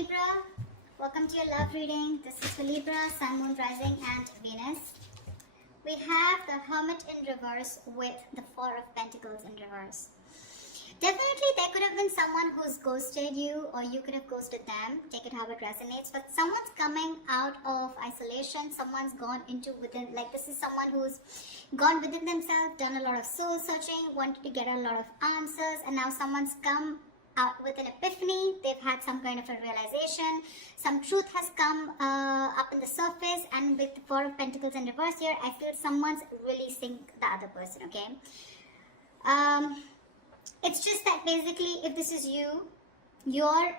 Libra, welcome to your love reading. This is for Libra, Sun, Moon, Rising and Venus. We have the Hermit in reverse with the Four of Pentacles in reverse. Definitely there could have been someone who's ghosted you, or you could have ghosted them. Take it how it resonates. But someone's coming out of isolation. Someone's gone into within, like this is someone who's gone within themselves, done a lot of soul searching, wanted to get a lot of answers, and now someone's come out with an epiphany. They've had some kind of a realization. Some truth has come up in the surface, and with the Four of Pentacles in reverse here, I feel someone's releasing the other person, okay? It's just that basically, if this is you, there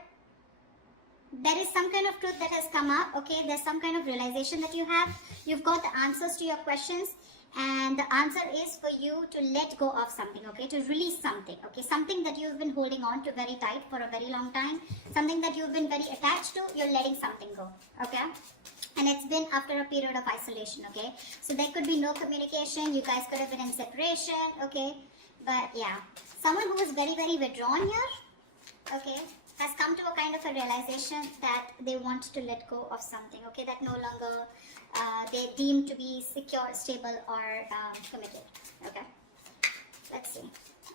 is some kind of truth that has come up, okay? There's some kind of realization that you have. You've got the answers to your questions, and the answer is for you to let go of something, okay? To release something, okay? Something that you've been holding on to very tight for a very long time. Something that you've been very attached to, you're letting something go, okay? And it's been after a period of isolation, okay? So there could be no communication. You guys could have been in separation, okay? But yeah, someone who is very, very withdrawn here, okay, has come to a kind of a realization that they want to let go of something, okay, that no longer they deem to be secure, stable, or committed, okay. Let's see.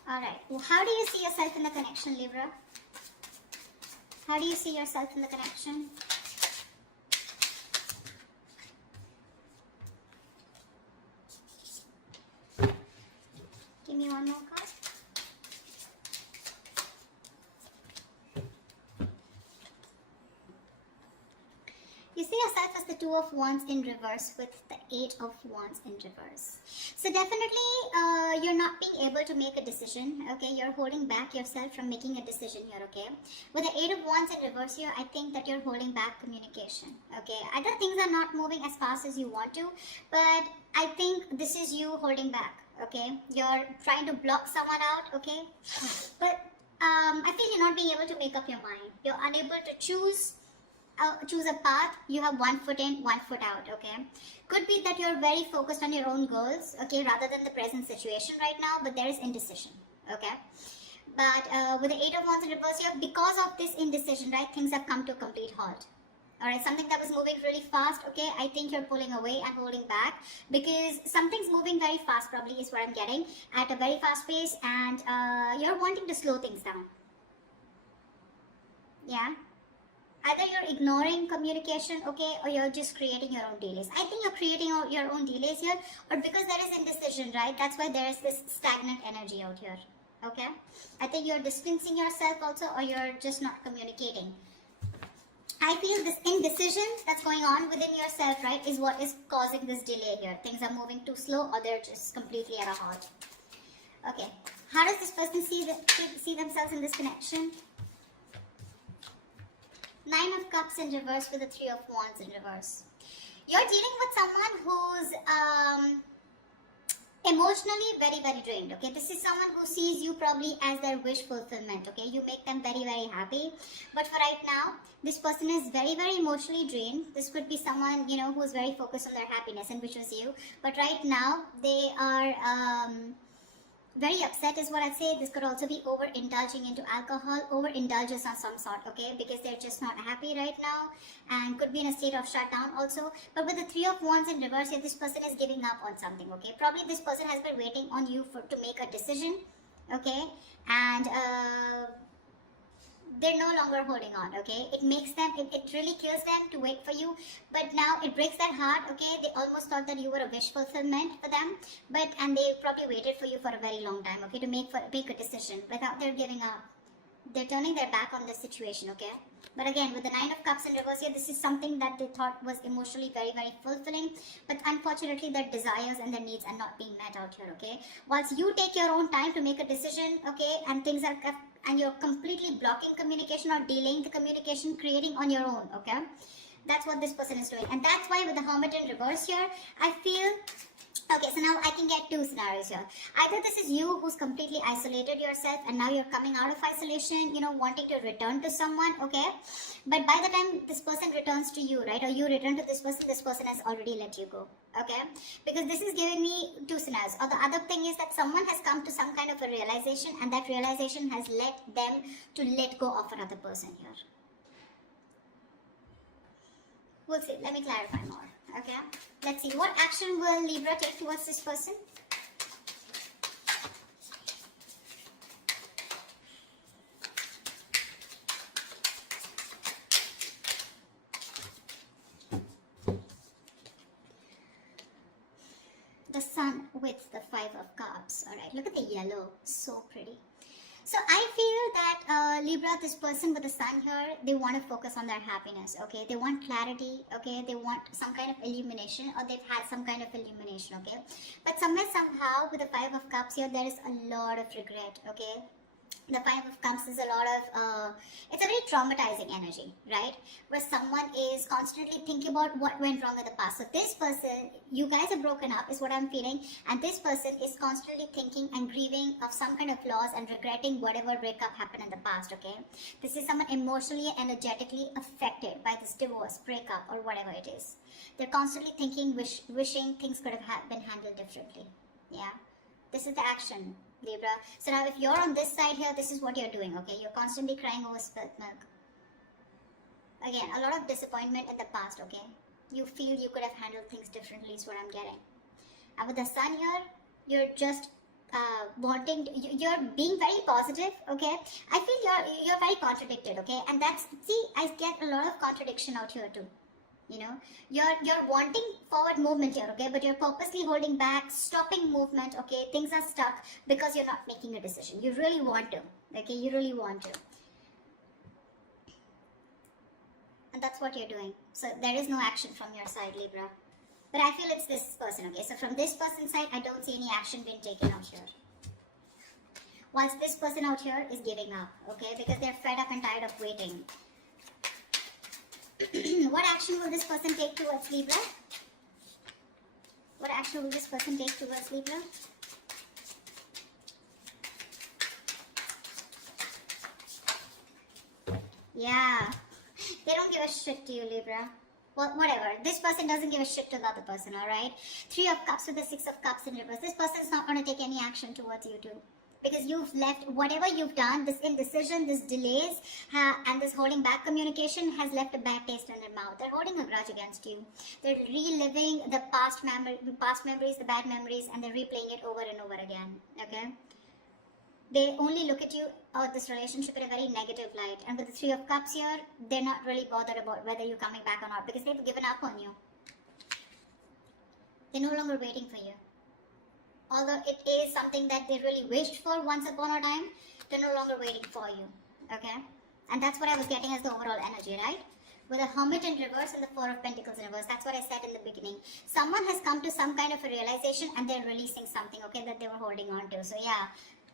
All right. Well, how do you see yourself in the connection, Libra? How do you see yourself in the connection? Give me one more card. You see yourself as the Two of Wands in reverse with the Eight of Wands in reverse. So definitely you're not being able to make a decision, okay? You're holding back yourself from making a decision here, okay? With the Eight of Wands in reverse here, I think that you're holding back communication, okay? Either things are not moving as fast as you want to, but I think this is you holding back, okay? You're trying to block someone out, okay? But I feel you're not being able to make up your mind. You're unable to choose a path. You have one foot in, one foot out, okay? Could be that you're very focused on your own goals, okay, rather than the present situation right now, but there is indecision, okay? But with the Eight of Wands in reverse here, because of this indecision, right, things have come to a complete halt. Alright, something that was moving really fast, okay, I think you're pulling away and holding back, because something's moving very fast, probably is what I'm getting, at a very fast pace, and you're wanting to slow things down. Yeah? Either you're ignoring communication, okay, or you're just creating your own delays. I think you're creating your own delays here, or because there is indecision, right? That's why there is this stagnant energy out here, okay? I think you're distancing yourself also, or you're just not communicating. I feel this indecision that's going on within yourself, right, is what is causing this delay here. Things are moving too slow, or they're just completely at a halt. Okay, how does this person see themselves in this connection? Nine of Cups in reverse with the Three of Wands in reverse. You're dealing with someone who's emotionally very, very drained, okay? This is someone who sees you probably as their wish fulfillment, okay? You make them very, very happy. But for right now, this person is very, very emotionally drained. This could be someone, you know, who's very focused on their happiness, and which was you. But right now, they are very upset is what I'd say. This could also be overindulging into alcohol, overindulgence of some sort, okay? Because they're just not happy right now, and could be in a state of shutdown also. But with the Three of Wands in reverse here, this person is giving up on something, okay? Probably this person has been waiting on you to make a decision, okay? And they're no longer holding on, okay? It makes them, it really kills them to wait for you, but now it breaks their heart, okay? They almost thought that you were a wish fulfillment for them, and they probably waited for you for a very long time, okay, to make a decision. Without they're giving up, they're turning their back on the situation, okay? But again, with the Nine of Cups in reverse here, this is something that they thought was emotionally very, very fulfilling, but unfortunately their desires and their needs are not being met out here, okay? Once you take your own time to make a decision, okay, and you're completely blocking communication or delaying the communication, creating on your own, okay? That's what this person is doing. And that's why with the Hermit in reverse here, I feel, okay, so now I can get two scenarios here. Either this is you who's completely isolated yourself, and now you're coming out of isolation, you know, wanting to return to someone, okay? But by the time this person returns to you, right, or you return to this person has already let you go, okay? Because this is giving me two scenarios. Or the other thing is that someone has come to some kind of a realization, and that realization has led them to let go of another person here. We'll see. Let me clarify more. Okay. Let's see. What action will Libra take towards this person? The Sun with the Five of Cups. Alright, look at the yellow. So pretty. So I feel that Libra, this person with the Sun here, they want to focus on their happiness, okay? They want clarity, okay? They want some kind of illumination, or they've had some kind of illumination, okay? But somewhere, somehow, with the Five of Cups here, there is a lot of regret, okay? The Five of Cups is a lot of, it's a very traumatizing energy, right? Where someone is constantly thinking about what went wrong in the past. So this person, you guys are broken up is what I'm feeling. And this person is constantly thinking and grieving of some kind of loss and regretting whatever breakup happened in the past, okay? This is someone emotionally, energetically affected by this divorce, breakup, or whatever it is. They're constantly thinking, wishing things could have been handled differently, yeah? This is the action, Libra. So now if you're on this side here, this is what you're doing, okay? You're constantly crying over spilt milk. Again, a lot of disappointment in the past, okay? You feel you could have handled things differently is what I'm getting. And with the Sun here, you're just you're being very positive, okay? I feel you're very contradicted, okay? And that's, see, I get a lot of contradiction out here too. You know, you're wanting forward movement here, okay, but you're purposely holding back, stopping movement, okay? Things are stuck because you're not making a decision. You really want to, okay? You really want to, and that's what you're doing. So there is no action from your side, Libra, but I feel it's this person, okay? So from this person's side, I don't see any action being taken out here, whilst this person out here is giving up, okay, because they're fed up and tired of waiting. What action will this person take towards Libra? What action will this person take towards Libra? Yeah, they don't give a shit to you, Libra. Well, whatever. This person doesn't give a shit to the other person, alright? Three of Cups with the Six of Cups in reverse. This person is not going to take any action towards you too. Because you've left, whatever you've done, this indecision, this delays, and this holding back communication has left a bad taste in their mouth. They're holding a grudge against you. They're reliving the past memories, the bad memories, and they're replaying it over and over again, okay? They only look at you or this relationship in a very negative light. And with the Three of Cups here, they're not really bothered about whether you're coming back or not, because they've given up on you. They're no longer waiting for you. Although it is something that they really wished for once upon a time, they're no longer waiting for you, okay? And that's what I was getting as the overall energy, right? With a Hermit in reverse and the Four of Pentacles in reverse, that's what I said in the beginning. Someone has come to some kind of a realization and they're releasing something, okay, that they were holding on to. So yeah,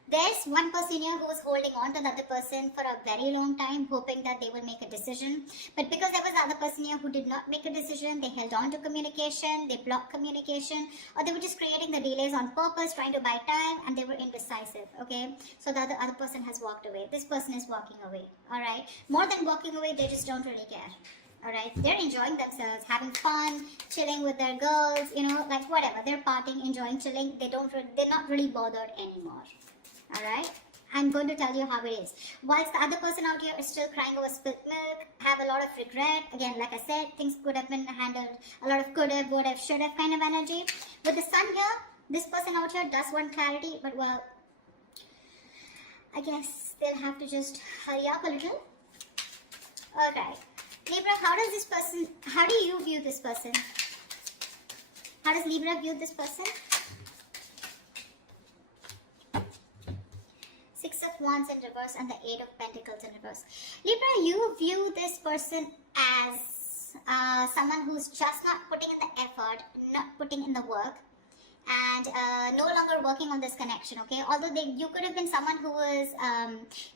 there's one person here who was holding on to the other person for a very long time, hoping that they will make a decision. But because there was the other person here who did not make a decision, they held on to communication, they blocked communication, or they were just creating the delays on purpose, trying to buy time, and they were indecisive, okay? So the other person has walked away. This person is walking away, alright? More than walking away, they just don't really care. Alright, they're enjoying themselves, having fun, chilling with their girls, you know, like whatever. They're partying, enjoying, chilling. They're not really bothered anymore. Alright, I'm going to tell you how it is. Whilst the other person out here is still crying over spilt milk, have a lot of regret. Again, like I said, things could have been handled. A lot of could have, would have, should have kind of energy. With the Sun here, this person out here does want clarity, but well, I guess they'll have to just hurry up a little. Alright, Libra, how do you view this person? How does Libra view this person? Six of Wands in reverse and the Eight of Pentacles in reverse. Libra, you view this person as someone who's just not putting in the effort, not putting in the work, and no longer working on this connection, okay? Although you could have been someone who was,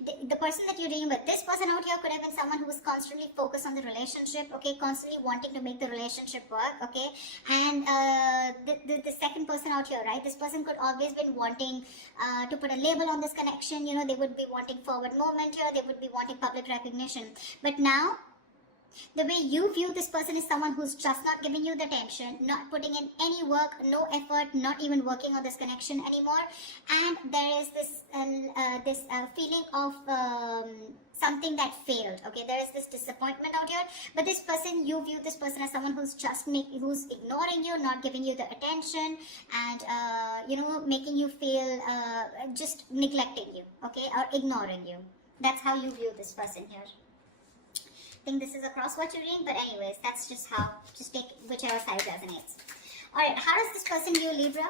the person that you're dealing with, this person out here could have been someone who was constantly focused on the relationship, okay? Constantly wanting to make the relationship work, okay? And the second person out here, right? This person could always been wanting to put a label on this connection, you know, they would be wanting forward movement here, they would be wanting public recognition. But now, the way you view this person is someone who's just not giving you the attention, not putting in any work, no effort, not even working on this connection anymore. And there is this feeling of something that failed. Okay, there is this disappointment out here, but this person, you view this person as someone who's who's ignoring you, not giving you the attention, and you know, making you feel just neglecting you, okay, or ignoring you. That's how you view this person here. I think this is a cross-watch reading, but anyways, that's just how, just take whichever side resonates. Alright, how does this person view Libra?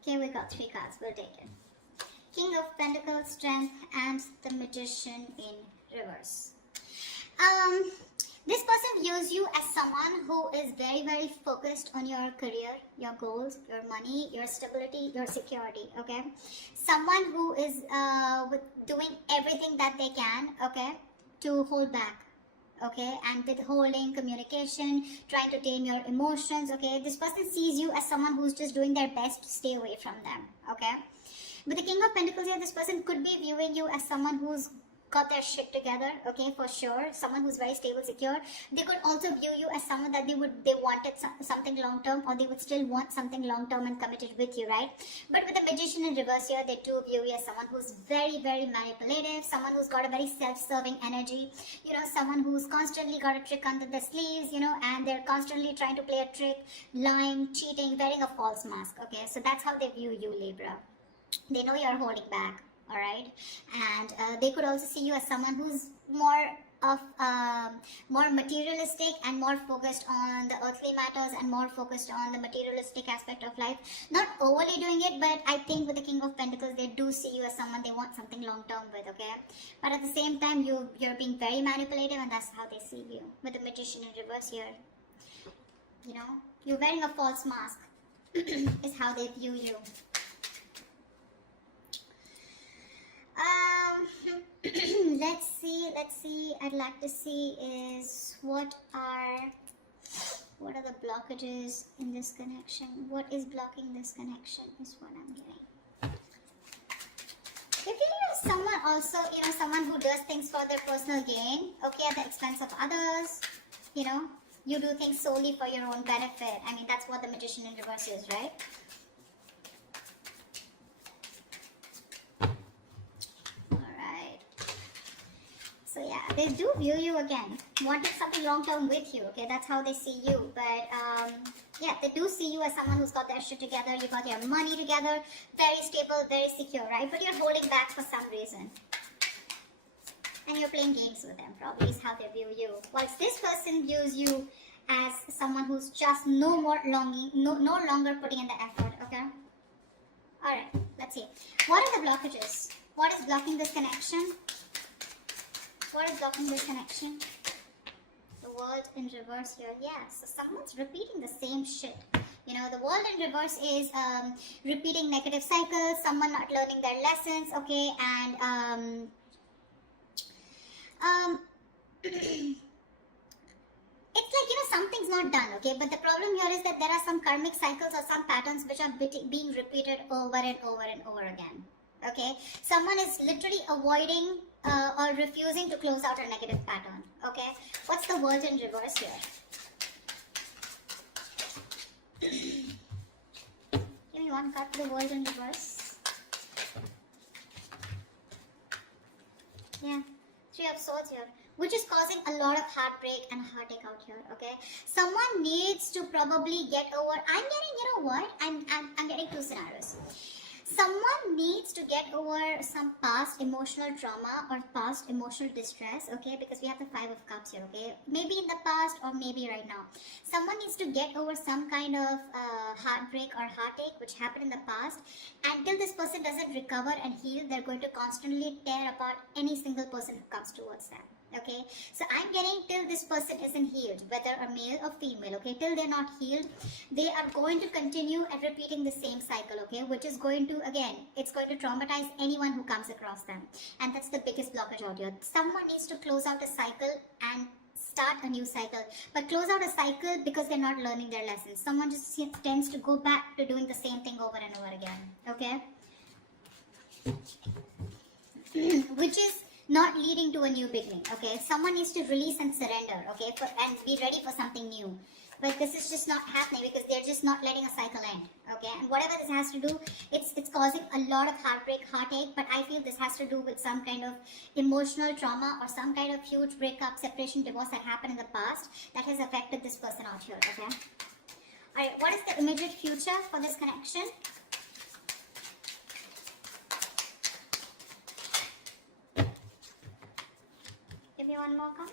Okay, we got 3 cards, we'll take it. King of Pentacles, Strength, and the Magician in reverse. This person views you as someone who is very, very focused on your career, your goals, your money, your stability, your security, okay? Someone who is doing everything that they can, okay, to hold back, okay, and withholding communication, trying to tame your emotions, okay? This person sees you as someone who's just doing their best to stay away from them, okay? With the King of Pentacles here, this person could be viewing you as someone who's got their shit together, okay, for sure. Someone who's very stable, secure. They could also view you as someone that they wanted something long term, or they would still want something long term and committed with you, right? But with the Magician in reverse here, they do view you as someone who's very, very manipulative, someone who's got a very self-serving energy, you know, someone who's constantly got a trick under their sleeves, you know, and they're constantly trying to play a trick, lying, cheating, wearing a false mask, okay? So that's how they view you, Libra. They know you're holding back. All right, and they could also see you as someone who's more materialistic and more focused on the earthly matters and more focused on the materialistic aspect of life. Not overly doing it, but I think with the King of Pentacles, they do see you as someone they want something long term with, okay? But at the same time, you're being very manipulative, and that's how they see you. With the Magician in reverse here, you know, you're wearing a false mask is how they view you. Let's see. I'd like to see is what are the blockages in this connection? What is blocking this connection is what I'm getting. They feel you as someone also, you know, someone who does things for their personal gain, okay, at the expense of others, you know. You do things solely for your own benefit. I mean, that's what the Magician in reverse is, right? So yeah, they do view you again, wanting something long-term with you, okay? That's how they see you. But yeah, they do see you as someone who's got their shit together, you got your money together, very stable, very secure, right? But you're holding back for some reason. And you're playing games with them, probably is how they view you. Whilst this person views you as someone who's just no longer putting in the effort, okay? Alright, let's see. What are the blockages? What is blocking this connection? What is blocking this connection? The World in reverse here. Yeah, so someone's repeating the same shit. You know, the World in reverse is repeating negative cycles, someone not learning their lessons, okay, and it's like, you know, something's not done, okay, but the problem here is that there are some karmic cycles or some patterns which are being repeated over and over and over again, okay. Someone is literally avoiding or refusing to close out a negative pattern, okay. What's the World in reverse here? Give me one card for the World in reverse. Yeah, Three of Swords here, which is causing a lot of heartbreak and heartache out here, okay. Someone needs to probably get over, I'm getting, you know what, I'm getting 2 scenarios. Someone needs to get over some past emotional trauma or past emotional distress, okay, because we have the 5 of Cups here, okay, maybe in the past or maybe right now. Someone needs to get over some kind of heartbreak or heartache which happened in the past. Until this person doesn't recover and heal, they're going to constantly tear apart any single person who comes towards them. Okay, so I'm getting till this person isn't healed, whether a male or female, okay, till they're not healed, they are going to continue and repeating the same cycle, okay, which is going to, again, it's going to traumatize anyone who comes across them, and that's the biggest blockage out here. Someone needs to close out a cycle and start a new cycle, but close out a cycle because they're not learning their lessons. Someone just tends to go back to doing the same thing over and over again, okay, which is not leading to a new beginning. Okay, someone needs to release and surrender, okay, and be ready for something new. But this is just not happening because they're just not letting a cycle end. Okay, and whatever this has to do, it's causing a lot of heartbreak, heartache. But I feel this has to do with some kind of emotional trauma or some kind of huge breakup, separation, divorce that happened in the past that has affected this person out here. Okay. All right. What is the immediate future for this connection? Give me one more card.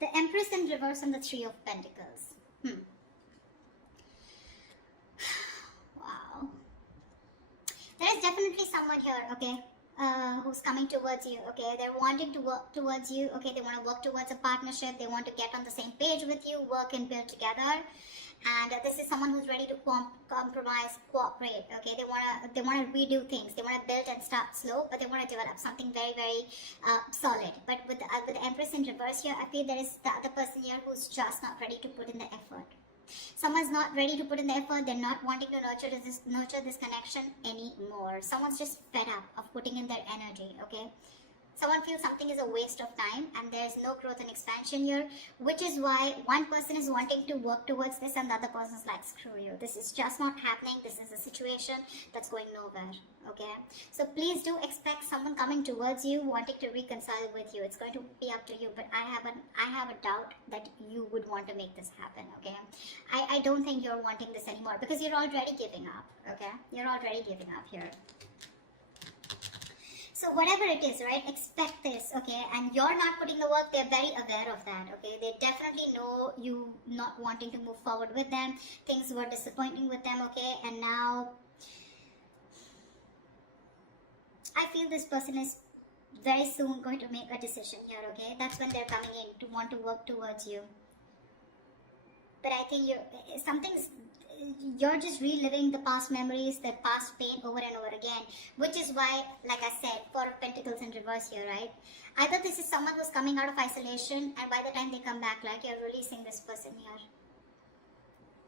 The Empress in reverse and the Three of Pentacles. Wow. There is definitely someone here, okay, who's coming towards you, okay. They're wanting to work towards you, okay. They want to work towards a partnership. They want to get on the same page with you, work and build together. And this is someone who's ready to compromise, cooperate. Okay, they want to redo things. They want to build and start slow, but they want to develop something very, very solid. But with the Empress in reverse here, I feel there is the other person here who's just not ready to put in the effort. Someone's not ready to put in the effort. They're not wanting to nurture this connection anymore. Someone's just fed up of putting in their energy. Okay. Someone feels something is a waste of time and there's no growth and expansion here, which is why one person is wanting to work towards this and the other person is like, screw you. This is just not happening. This is a situation that's going nowhere. Okay. So please do expect someone coming towards you wanting to reconcile with you. It's going to be up to you, but I have a doubt that you would want to make this happen. Okay. I don't think you're wanting this anymore because you're already giving up. Okay. You're already giving up here. So whatever it is, right, expect this, okay, and you're not putting the work, they're very aware of that, okay, they definitely know you not wanting to move forward with them, things were disappointing with them, okay, and now, I feel this person is very soon going to make a decision here, okay, that's when they're coming in to want to work towards you, but I think you're just reliving the past memories, the past pain over and over again, which is why, like I said, Four of Pentacles in reverse here, right? Either this is someone who's coming out of isolation and by the time they come back, like you're releasing this person here.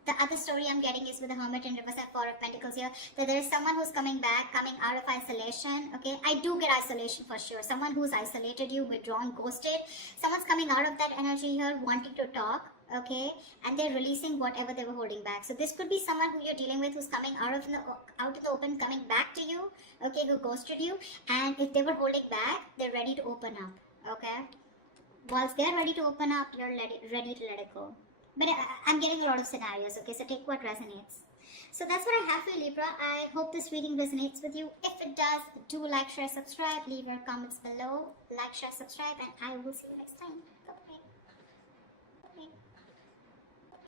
The other story I'm getting is with the Hermit in reverse and Four of Pentacles here, that there is someone who's coming back, coming out of isolation, okay? I do get isolation for sure. Someone who's isolated you, withdrawn, ghosted. Someone's coming out of that energy here, wanting to talk. Okay, and they're releasing whatever they were holding back. So this could be someone who you're dealing with who's coming out in the open, coming back to you, okay, who ghosted you, and if they were holding back, they're ready to open up, okay. Once they're ready to open up, you're ready to let it go. But I'm getting a lot of scenarios, okay, so take what resonates. So that's what I have for you, Libra. I hope this reading resonates with you. If it does, do like, share, subscribe, leave your comments below, like, share, subscribe, and I will see you next time. Bye-bye.